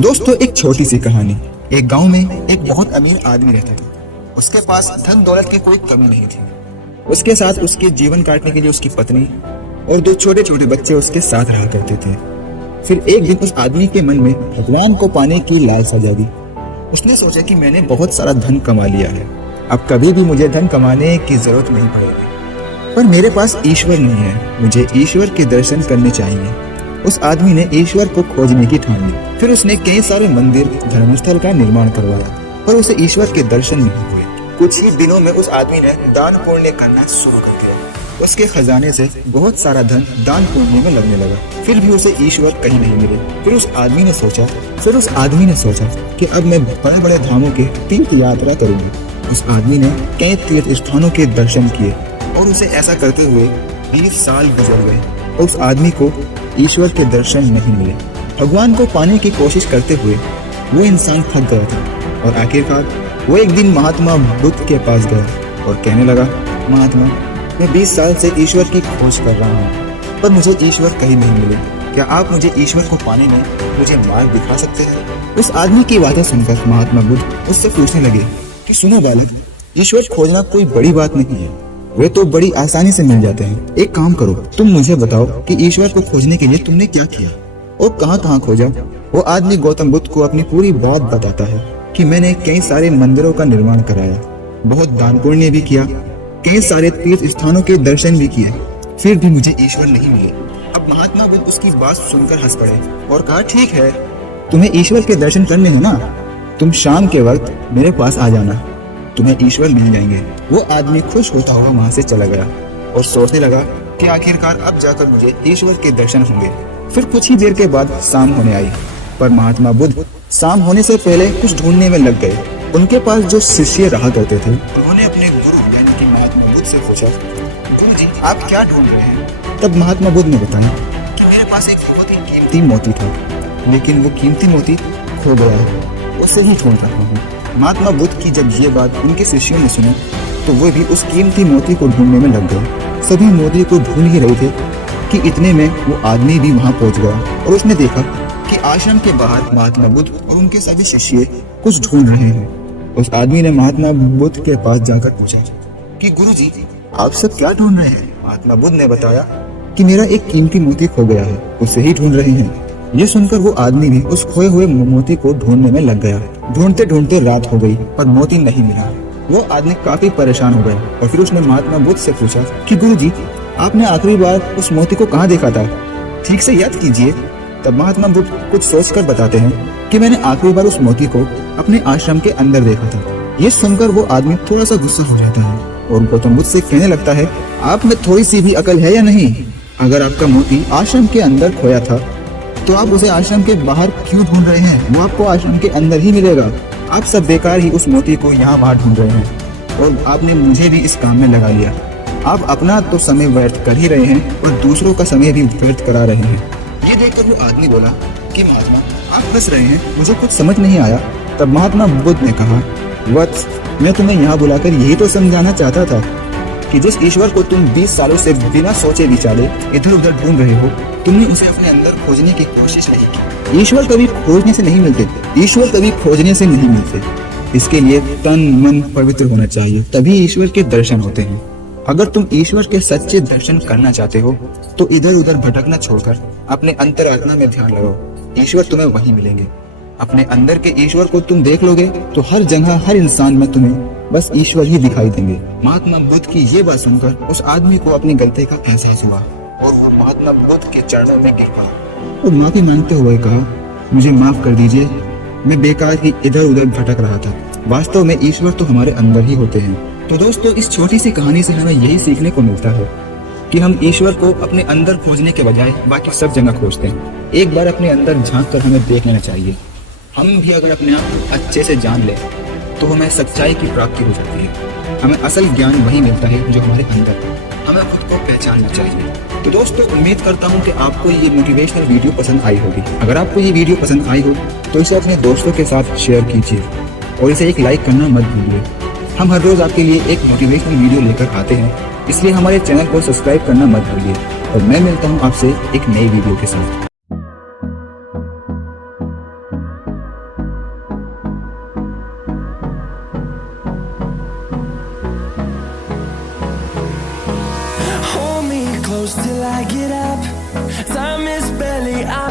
दोस्तों, एक छोटी सी कहानी। एक गांव में एक बहुत अमीर आदमी रहता था। उसके पास धन दौलत की कोई कमी नहीं थी। उसके साथ उसके जीवन काटने के लिए उसकी पत्नी और दो छोटे छोटे बच्चे उसके साथ रहा करते थे। फिर एक दिन उस आदमी के मन में भगवान को पाने की लालसा जागी। उसने सोचा कि मैंने बहुत सारा धन कमा लिया है, अब कभी भी मुझे धन कमाने की जरूरत नहीं पड़ेगी। पर मेरे पास ईश्वर नहीं है, मुझे ईश्वर के दर्शन करने चाहिए। उस आदमी ने ईश्वर को खोजने की ठान ली। फिर उसने कई सारे मंदिर धर्मस्थल का निर्माण करवाया, पर उसे ईश्वर के दर्शन नहीं हुए। कुछ ही दिनों में उस आदमी ने दान पुण्य करना शुरू कर दिया। उसके खजाने से बहुत सारा धन दान पुण्य में लगने लगा, फिर भी उसे ईश्वर कहीं नहीं मिले। फिर उस आदमी ने सोचा कि अब मैं बड़े बड़े धामों के तीर्थ यात्रा करूंगी। उस आदमी ने कई तीर्थ स्थानों के दर्शन किए और उसे ऐसा करते हुए 20 साल गुजर गए और उस आदमी को ईश्वर के दर्शन नहीं मिले। भगवान को पाने की कोशिश करते हुए वो इंसान थक गया था और आखिरकार वो एक दिन महात्मा बुद्ध के पास गया और कहने लगा, महात्मा, मैं 20 साल से ईश्वर की खोज कर रहा हूँ, पर मुझे ईश्वर कहीं नहीं मिले। क्या आप मुझे ईश्वर को पाने में मुझे मार्ग दिखा सकते हैं? उस आदमी की बातें सुनकर महात्मा बुद्ध उससे पूछने लगे कि सुनो बालक, ईश्वर खोजना कोई बड़ी बात नहीं है, वे तो बड़ी आसानी से मिल जाते हैं। एक काम करो, तुम मुझे बताओ कि ईश्वर को खोजने के लिए तुमने क्या किया और कहाँ खोजा। वो आदमी गौतम बुद्ध को अपनी पूरी बात बताता है कि मैंने कई सारे मंदिरों का निर्माण कराया, बहुत दान पुण्य भी किया, कई सारे तीर्थ स्थानों के दर्शन भी किए, फिर भी मुझे ईश्वर नहीं मिले। अब महात्मा बुद्ध उसकी बात सुनकर हंस पड़े और कहा, ठीक है, तुम्हें ईश्वर के दर्शन करने हैं ना, तुम शाम के वक्त मेरे पास आ जाना, तुम्हें ईश्वर मिल जाएंगे। वो आदमी खुश होता हुआ वहां से चला गया और सोचने लगा कि आखिरकार अब जाकर मुझे ईश्वर के दर्शन होंगे। फिर कुछ ही देर के बाद शाम होने आई, पर महात्मा बुद्ध शाम होने से पहले कुछ ढूंढने में लग गए। उनके पास जो शिष्य रहा करते थे, उन्होंने अपने गुरु यानी कि महात्मा बुद्ध से पूछा, गुरु जी, आप क्या ढूंढ रहे हैं? तब महात्मा बुद्ध ने बताया कि मेरे पास एक बहुत ही कीमती मोती था, लेकिन वो कीमती मोती खो गया है, उसे ही ढूंढ रहा हूँ। महात्मा बुद्ध की जब ये बात उनके शिष्यों ने सुनी तो वो भी उस कीमती मोती को ढूंढने में लग गए। सभी मोती को ढूंढ ही रहे थे कि इतने में वो आदमी भी वहां पहुंच गया और उसने देखा कि आश्रम के बाहर महात्मा बुद्ध और उनके सभी शिष्य कुछ ढूंढ रहे हैं। उस आदमी ने महात्मा बुद्ध के पास जाकर पूछा कि गुरु जी, आप सब क्या ढूंढ रहे हैं? महात्मा बुद्ध ने बताया कि मेरा एक कीमती मोती खो गया है, उसे ही ढूंढ रहे हैं। ये सुनकर वो आदमी भी उस खोए हुए मोती को ढूंढने में लग गया। ढूंढते ढूंढते रात हो गई पर मोती नहीं मिला। वो आदमी काफी परेशान हो गया और फिर उसने महात्मा बुद्ध से पूछा कि गुरुजी, आपने आखिरी बार उस मोती को कहाँ देखा था? ठीक से याद कीजिए। तब महात्मा बुद्ध कुछ सोचकर बताते हैं कि मैंने आखिरी बार उस मोती को अपने आश्रम के अंदर देखा था। ये सुनकर वो आदमी थोड़ा सा गुस्सा हो जाता है और गौतम बुद्ध से कहने लगता है, आप में थोड़ी सी भी अकल है या नहीं? अगर आपका मोती आश्रम के अंदर खोया था तो आप उसे आश्रम के बाहर क्यों ढूंढ रहे हैं? वो आपको आश्रम के अंदर ही मिलेगा। आप सब बेकार ही उस मोती को यहाँ वहाँ ढूंढ रहे हैं और आपने मुझे भी इस काम में लगा लिया। आप अपना तो समय व्यर्थ कर ही रहे हैं और दूसरों का समय भी व्यर्थ करा रहे हैं। ये देखकर वो आदमी बोला कि महात्मा, आप हंस रहे हैं, मुझे कुछ समझ नहीं आया। तब महात्मा बुद्ध ने कहा, वत्स, मैं तुम्हें यहाँ बुलाकर यही तो समझाना चाहता था कि जिस ईश्वर को तुम 20 सालों से बिना सोचे विचारे इधर उधर ढूंढ रहे हो, तुमने उसे अपने अंदर खोजने की कोशिश नहीं की। ईश्वर कभी खोजने से नहीं मिलते, ईश्वर कभी खोजने से नहीं मिलते। इसके लिए तन मन पवित्र होना चाहिए, तभी ईश्वर के दर्शन होते हैं। अगर तुम ईश्वर के सच्चे दर्शन करना चाहते हो तो इधर उधर भटकना छोड़कर अपने अंतरात्मा में ध्यान लगाओ, ईश्वर तुम्हें वहीं मिलेंगे। अपने अंदर के ईश्वर को तुम देख लोगे तो हर जगह हर इंसान में तुम्हें बस ईश्वर ही दिखाई देंगे। महात्मा बुद्ध की ये बात सुनकर उस आदमी को अपनी गलती का एहसास हुआ और वो महात्मा बुद्ध के चरणों में गिर पड़ा और माफी मांगते हुए कहा, मुझे माफ कर दीजिए, मैं बेकार ही इधर उधर भटक रहा था। वास्तव में ईश्वर तो हमारे अंदर ही होते हैं। तो दोस्तों, इस छोटी सी कहानी से हमें यही सीखने को मिलता है कि हम ईश्वर को अपने अंदर खोजने के बजाय बाकी सब जगह खोजते हैं। एक बार अपने अंदर झांक कर हमें देख लेना चाहिए। हम भी अगर अपने आप को अच्छे से जान ले तो हमें सच्चाई की प्राप्ति हो जाती है। हमें असल ज्ञान वही मिलता है जो हमारे अंदर है। हमें खुद को पहचानना चाहिए। तो दोस्तों, उम्मीद करता हूँ कि आपको ये मोटिवेशनल वीडियो पसंद आई होगी। अगर आपको ये वीडियो पसंद आई हो तो इसे अपने दोस्तों के साथ शेयर कीजिए और इसे एक लाइक करना मत भूलिए। हम हर रोज आपके लिए एक मोटिवेशनल वीडियो लेकर आते हैं, इसलिए हमारे चैनल को सब्सक्राइब करना मत भूलिए। और मैं मिलता हूँ आपसे एक नई वीडियो के साथ। close till I get up. Time is barely on